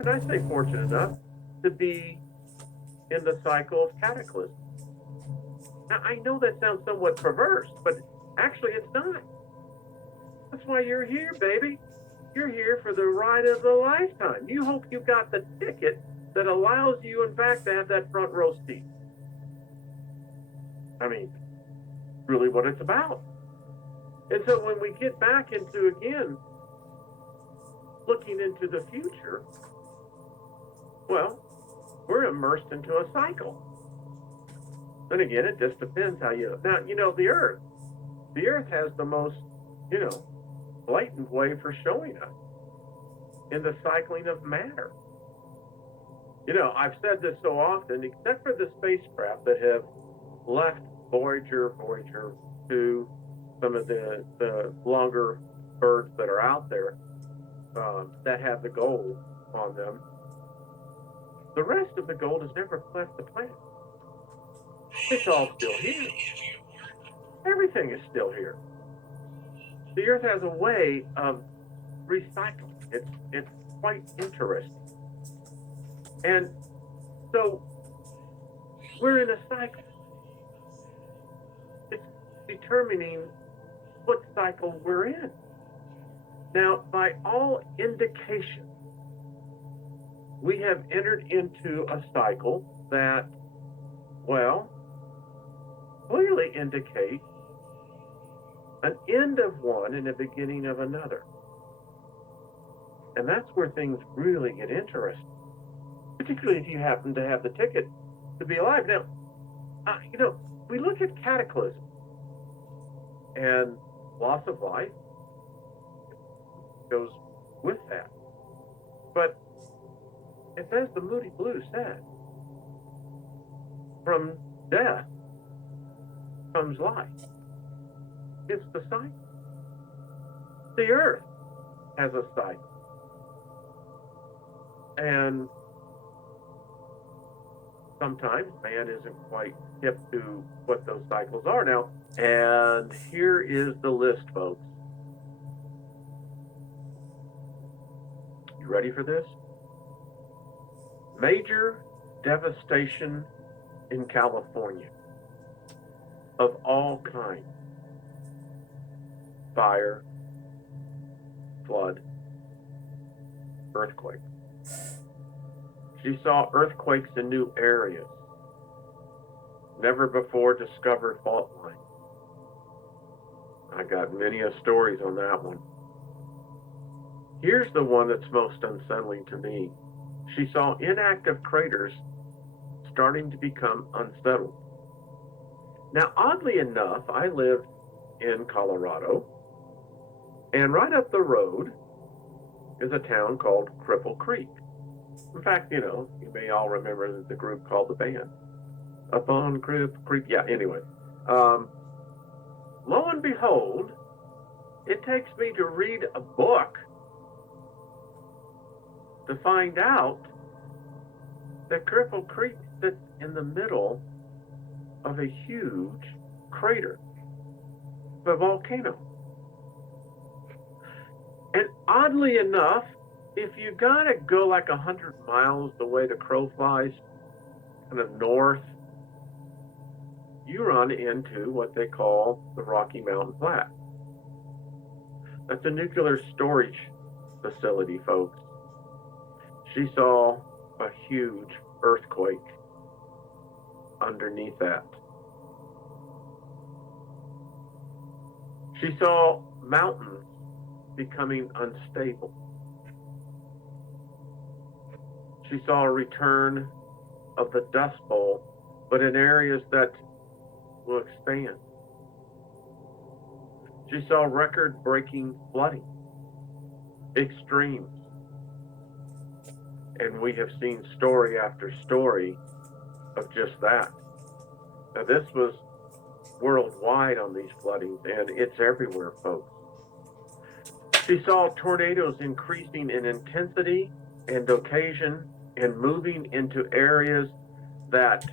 and I say fortunate enough, to be in the cycle of cataclysm. Now, I know that sounds somewhat perverse, but actually it's not. That's why you're here, baby. You're here for the ride of a lifetime. You hope you got the ticket that allows you, in fact, to have that front row seat. I mean, really what it's about. And so when we get back into, again, looking into the future, well, we're immersed into a cycle. And again, it just depends how you, now, the Earth has the most, blatant way for showing us in the cycling of matter. I've said this so often, except for the spacecraft that have left Voyager 2, some of the longer birds that are out there that have the gold on them, the rest of the gold has never left the planet. It's all still here. Everything is still here. The Earth has a way of recycling. It's quite interesting. And so we're in a cycle. It's determining what cycle we're in. Now, by all indication, we have entered into a cycle that, well, clearly indicates an end of one and a beginning of another. And that's where things really get interesting, particularly if you happen to have the ticket to be alive. Now, we look at cataclysm and loss of life goes with that. But it's as the Moody Blues said, from death comes life. It's the cycle. The Earth has a cycle. And sometimes man isn't quite hip to what those cycles are now. And here is the list, folks. You ready for this? Major devastation in California of all kinds. Fire, flood, earthquake. She saw earthquakes in new areas, never before discovered fault lines. I got many stories on that one. Here's the one that's most unsettling to me. She saw inactive craters starting to become unsettled. Now, oddly enough, I lived in Colorado, and right up the road is a town called Cripple Creek. In fact, you may all remember the group called The Band. Up on Cripple Creek. Yeah, anyway. Lo and behold, it takes me to read a book to find out that Cripple Creek sits in the middle of a huge crater of a volcano. And oddly enough, if you gotta go like 100 miles the way the crow flies, kind of north, you run into what they call the Rocky Mountain Flat. That's a nuclear storage facility, folks. She saw a huge earthquake underneath that. She saw mountains becoming unstable. She saw a return of the Dust Bowl, but in areas that will expand. She saw record-breaking flooding, extremes. And we have seen story after story of just that. Now, this was worldwide on these floodings, and it's everywhere, folks. She saw tornadoes increasing in intensity and occasion and moving into areas that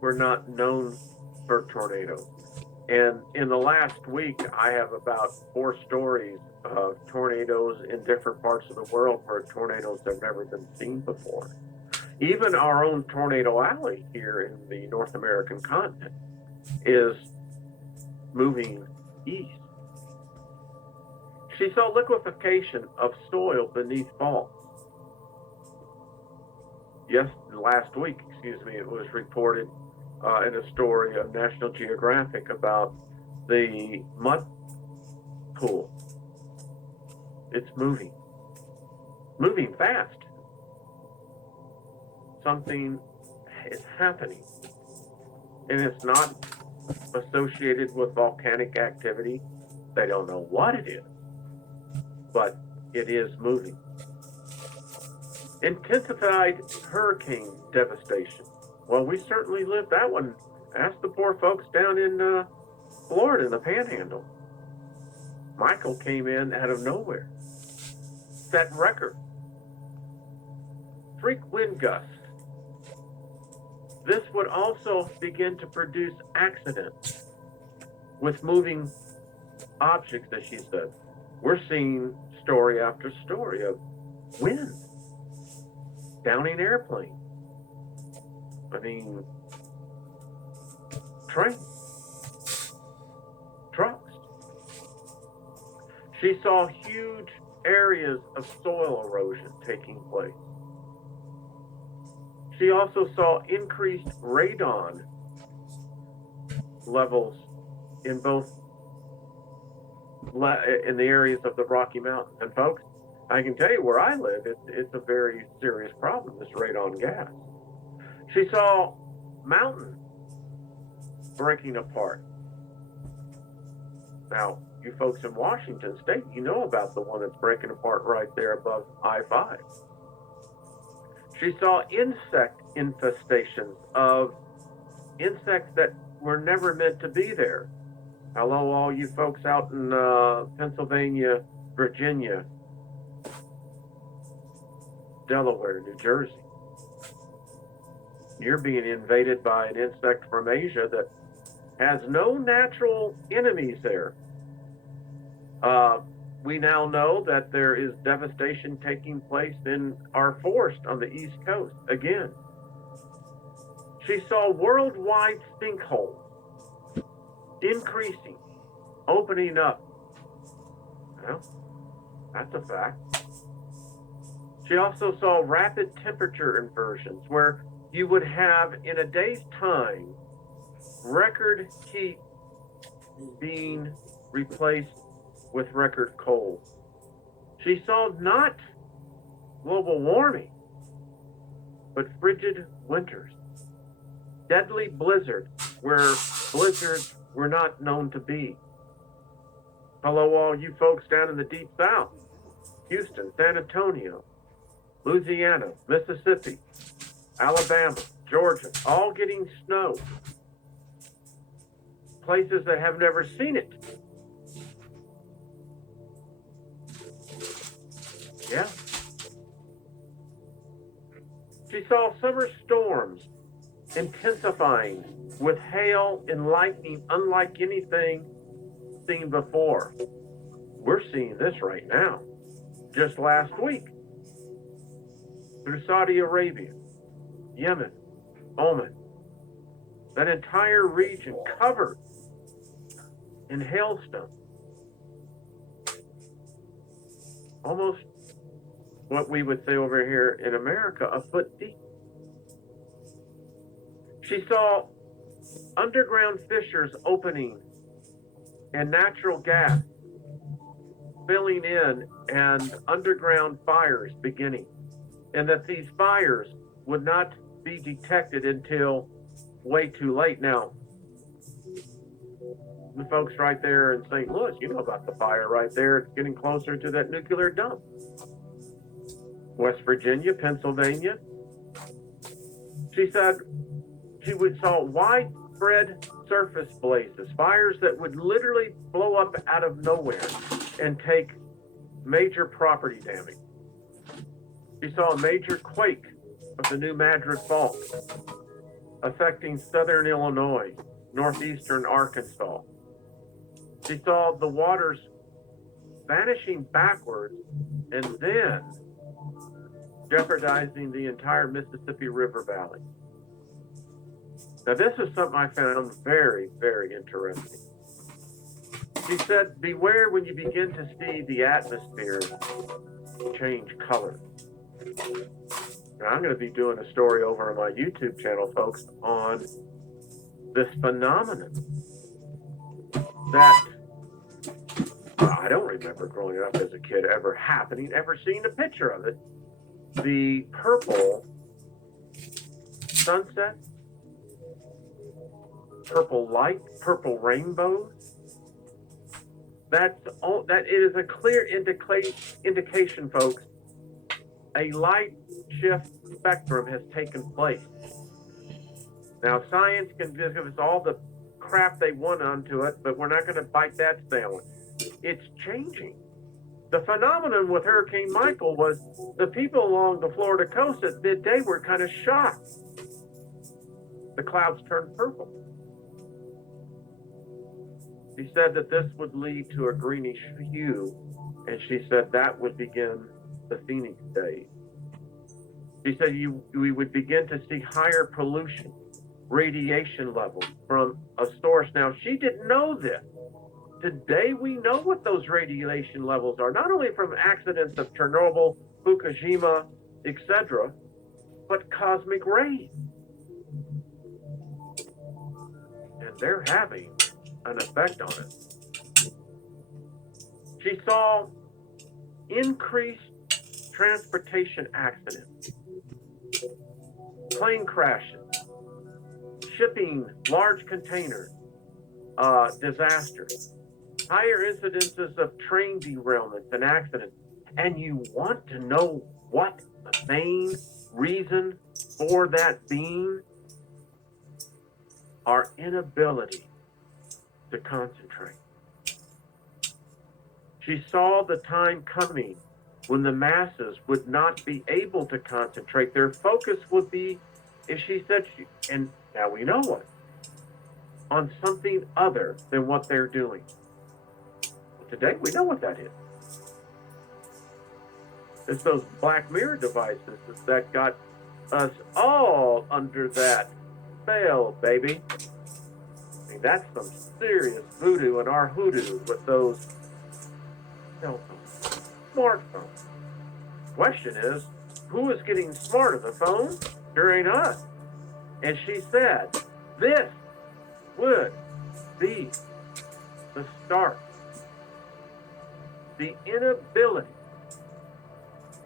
were not known for tornadoes. And in the last week, I have about 4 stories tornadoes in different parts of the world where tornadoes have never been seen before. Even our own tornado alley here in the North American continent is moving east. She saw liquefaction of soil beneath faults. Last week, it was reported in a story of National Geographic about the mud pool. It's moving fast. Something is happening, and it's not associated with volcanic activity. They don't know what it is, but it is moving. Intensified hurricane devastation. Well, we certainly lived that one. Ask the poor folks down in Florida in the Panhandle. Michael came in out of nowhere, set record. Freak wind gusts. This would also begin to produce accidents with moving objects, as she said. We're seeing story after story of wind, downing airplanes. Trains, trucks. She saw huge areas of soil erosion taking place. She also saw increased radon levels in in the areas of the Rocky Mountains. And folks, I can tell you where I live, it's a very serious problem, this radon gas. She saw mountains breaking apart. Now, you folks in Washington State, you know about the one that's breaking apart right there above I-5. She saw insect infestations of insects that were never meant to be there. Hello, all you folks out in Pennsylvania, Virginia, Delaware, New Jersey. You're being invaded by an insect from Asia that has no natural enemies there. We now know that there is devastation taking place in our forest on the East Coast again. She saw worldwide sinkholes increasing, opening up. Well, that's a fact. She also saw rapid temperature inversions where you would have, in a day's time, record heat being replaced with record cold. She saw not global warming, but frigid winters, deadly blizzards where blizzards were not known to be. Hello, all you folks down in the Deep South, Houston, San Antonio, Louisiana, Mississippi, Alabama, Georgia, all getting snow. Places that have never seen it. Yeah. She saw summer storms intensifying with hail and lightning unlike anything seen before. We're seeing this right now. Just last week, through Saudi Arabia, Yemen, Oman, that entire region covered in hailstones. Almost what we would say over here in America, a foot deep. She saw underground fissures opening and natural gas filling in and underground fires beginning, and that these fires would not be detected until way too late. Now, the folks right there in St. Louis, you know about the fire right there. It's getting closer to that nuclear dump. West Virginia, Pennsylvania. She said she saw widespread surface blazes, fires that would literally blow up out of nowhere and take major property damage. She saw a major quake of the New Madrid Fault affecting southern Illinois, northeastern Arkansas. She saw the waters vanishing backwards and then jeopardizing the entire Mississippi River Valley. Now, this is something I found very, very interesting. She said, beware when you begin to see the atmosphere change color. Now, I'm going to be doing a story over on my YouTube channel, folks, on this phenomenon that I don't remember growing up as a kid ever happening, ever seeing a picture of it. The purple sunset, purple light, purple rainbows. That it is a clear indication, folks. A light shift spectrum has taken place. Now, science can give us all the crap they want onto it, but we're not going to bite that sandwich. It's changing. The phenomenon with Hurricane Michael was the people along the Florida coast at midday were kind of shocked. The clouds turned purple. She said that this would lead to a greenish hue, and she said that would begin the Phoenix days. She said we would begin to see higher pollution, radiation levels from a source. Now, she didn't know this. Today, we know what those radiation levels are, not only from accidents of Chernobyl, Fukushima, etc., but cosmic rays. And they're having an effect on it. She saw increased transportation accidents, plane crashes, shipping large containers, disasters, higher incidences of train derailments and accidents. And you want to know what the main reason for that being? Our inability to concentrate. She saw the time coming when the masses would not be able to concentrate. Their focus would be, as she said, and now we know what, on something other than what they're doing. Today, we know what that is. It's those Black Mirror devices that got us all under that spell, baby. I mean, that's some serious voodoo in our hoodoo with those cell phones, smartphones. Question is, who is getting smarter, the phone? Sure ain't us. And she said, this would be the start. The inability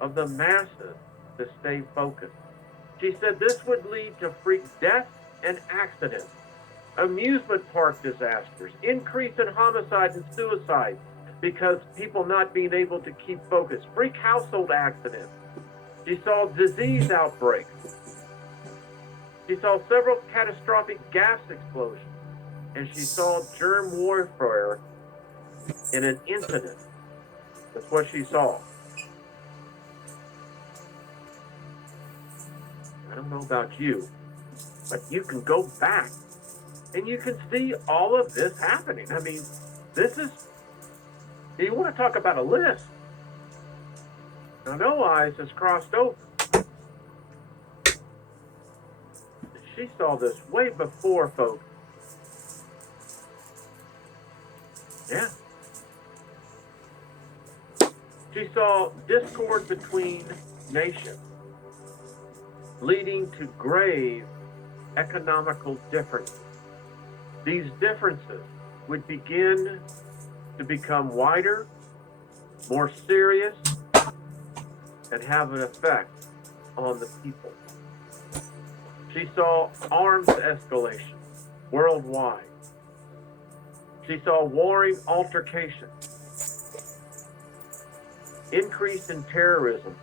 of the masses to stay focused. She said this would lead to freak death and accidents, amusement park disasters, increase in homicide and suicide because people not being able to keep focused, freak household accidents. She saw disease outbreaks. She saw several catastrophic gas explosions, and she saw germ warfare in an incident. That's what she saw. I don't know about you, but you can go back and you can see all of this happening. I mean, this is, you want to talk about a list. Now, no eyes has crossed over. She saw this way before, folks. Yeah. She saw discord between nations, leading to grave economical differences. These differences would begin to become wider, more serious, and have an effect on the people. She saw arms escalation worldwide. She saw warring altercations, increase in terrorism,